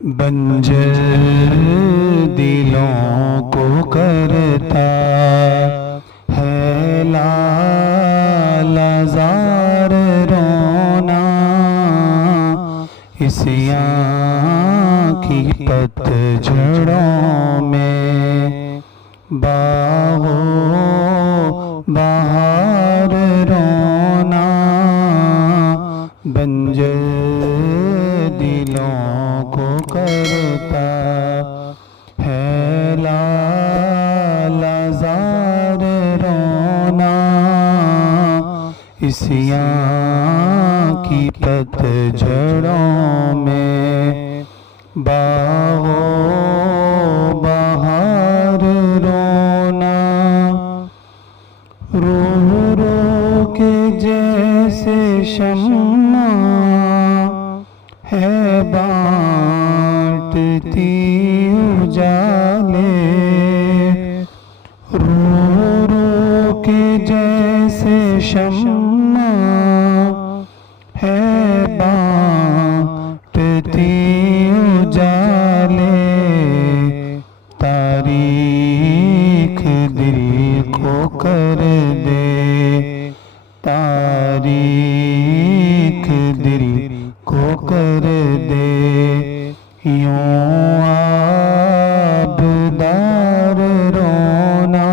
بنجر دلوں کو کرتا ہے لال زار رونا، عصیاں کی پتجھڑوں میں باغوں بہار رونا، بنجر دلوں کو کرتا ہے لال زار رونا، عصیاں کی پتجھڑوں میں باغوں بہار رونا، رو رو کے جیسے شمع ہے بانٹتی اجالے، رو رو کے جیسے شمع ہے بانٹتی اجالے، تاریخ دل کو کر دے، تاریخ دل کو کر دے یوں آبدار رونا،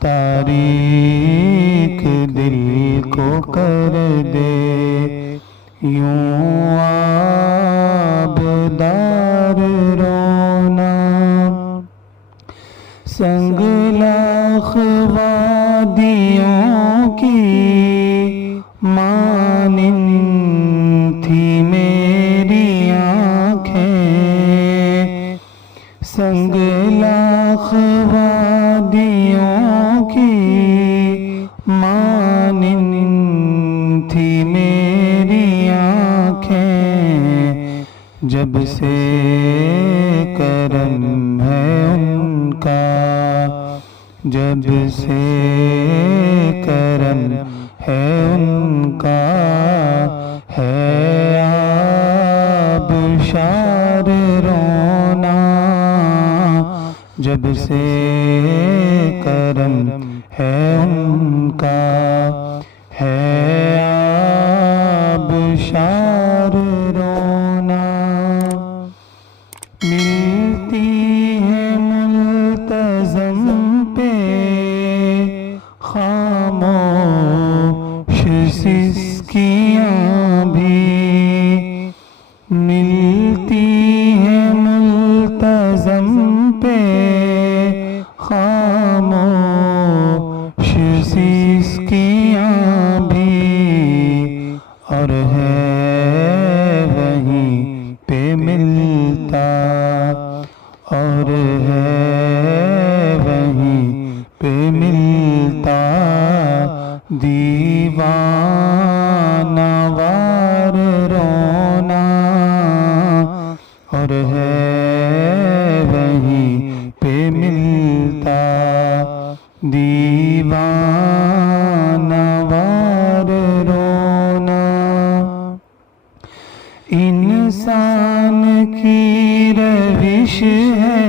تاریخ دل کو کر دے یوں آبدار رونا، سنگلاخ وادیوں کی مانند تھی میری آنکھیں، سنگلاخ وادیوں کی مانند تھی میری آنکھیں، جب سے کرم ہے ان کا، جب سے کرم ہے ان کا، ہے آبشار رونا، جب سے کرم ہے ان کا، ہے آبشار رونا، ملتی ہے ملتزم پہ خاموش سسکیاں بھی، ملتی ہے ملتزم پہ خاموش سسکیاں بھی، اور ہے وہیں پہ ملتا، اور ہے وہیں پہ ملتا دیوانہ وار رونا، اور ہے وہیں پہ ملتا دیوانہ وار رونا، انسان کی روش ہے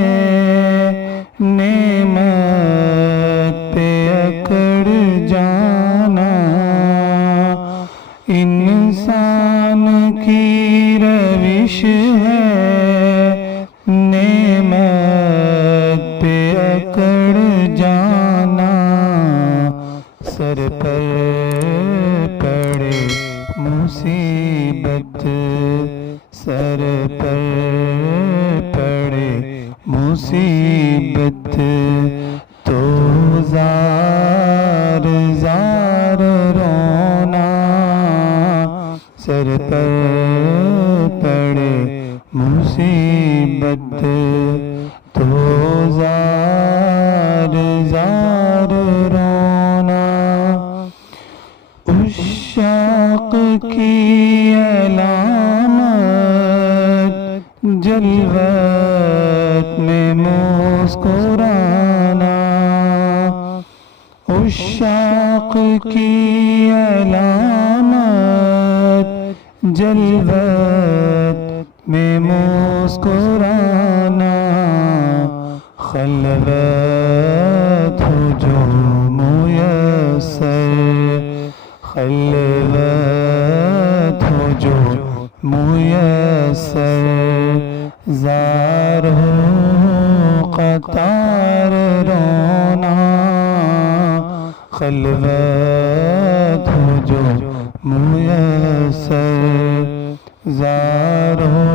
نعمت پہ اکڑ جانا، انسان کی روش ہے نعمت پہ اکڑ جانا، سر پر پڑے مصیبت، سر پر پڑے مصیبت تو زار زار رونا، سر پر پڑے مصیبت تو زار زار رونا، عشاق کی علامت جلوت میں مسکرانا، عشاق کی علامت جلوت میں مسکرانا خلوت ہو جو میسر خلوت ہو جو میسر زار ہو قطار رونا خلوت ہو جو میسر زار ہو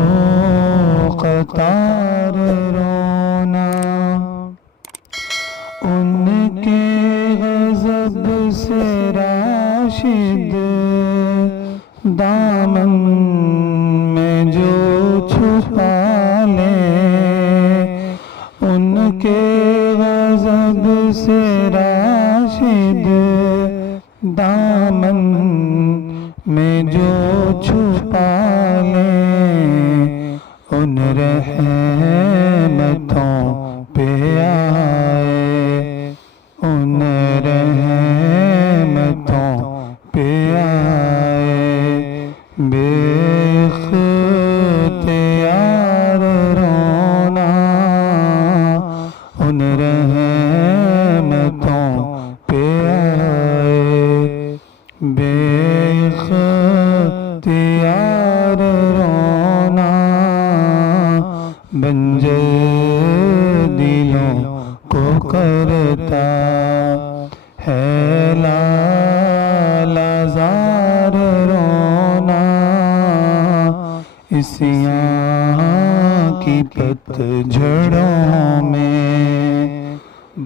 قطار رونا ان کے غضب سے راشد دامن میں جو چھپا لے ان کے غضب سے راشد دامن میں جو چھپا لے ان رحمتوں پہ آئے ان رحمتوں پہ آئے بے اختیار رونا ان رحمتوں پہ آئے بے اختیار رونا بنجر دلوں کو کرتا ہے لالزار رونا اسیاں کی پت جھڑوں میں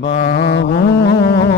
باغوں